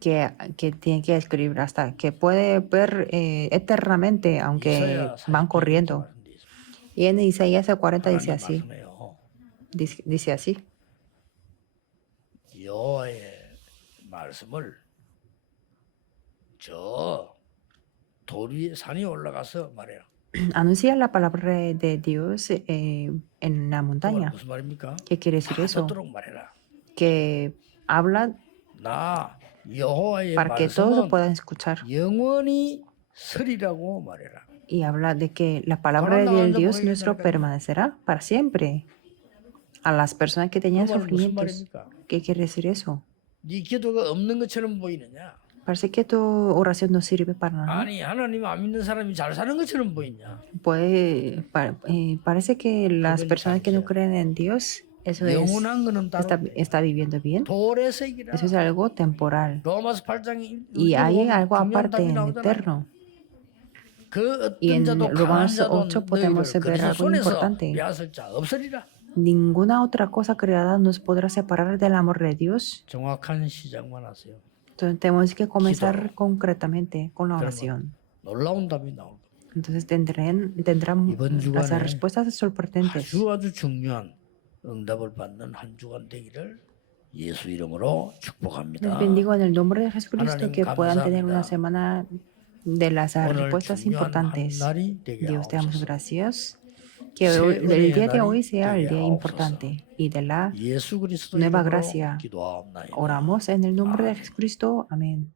Que tiene que escribir hasta que puede ver eternamente, aunque van corriendo. Y en Isaías 40 dice así. Dice así. 여호와의 말씀을 저 돌 위에 산이 올라가서 말해라. Anuncia la palabra de Dios en la montaña. 무슨 말입니까? ¿Qué quiere decir 다 eso? 듣도록 말해라. Que habla 나 여호와의 para que todos lo 말씀은 puedan escuchar. 영원히 서리라고 말해라. Y habla de que la palabra del Dios nuestro permanecerá para siempre. A las personas que tenían 그 말은 무슨 sufrimientos. 말입니까? ¿Qué quiere decir eso? 네 기도가 없는 것처럼 보이느냐? Parece que tu oración no sirve para nada. 아니 하나님 안 믿는 사람이 잘 사는 것처럼 보이냐? Parece que las 그건 personas que no 잠시야. creen en Dios, eso es, 영원한 거는 따로 está viviendo bien. 돌의 색이라. Eso es algo temporal. 로마서 8장 Y hay algo 중요한 aparte 답이 en 나오잖아요. eterno. 그 Y 어떤 en 자도 강한 Romanos 자도 8 podemos 너희를 ver 그리스도 algo 손에서 importante. 빼앗을 자 없으리라. Ninguna otra cosa creada nos podrá separar del amor de Dios. 정확한 시작만 하세요. Entonces tenemos que comenzar concretamente con la 그러면 oración. 놀라운 답이 나올 겁니다. Entonces tendrán 이번 las 주간에 respuestas sorprendentes. 아주 중요한 응답을 받는 한 주간 되기를 예수 이름으로 Les 축복합니다. bendigo en el nombre de Jesucristo 하나님 que puedan tener una 감사합니다. semana de las 오늘 respuestas 중요한 importantes. 한날이 되게 Dios te damos 하옵소서. gracias. Que 새 el 은혜의 día de 날이 hoy sea el 되게 día 하옵소서. importante y de la 예수 그리스도 nueva 이름으로 gracia. 기도하옵나이다. Oramos en el nombre de 아멘. Jesucristo. Amén.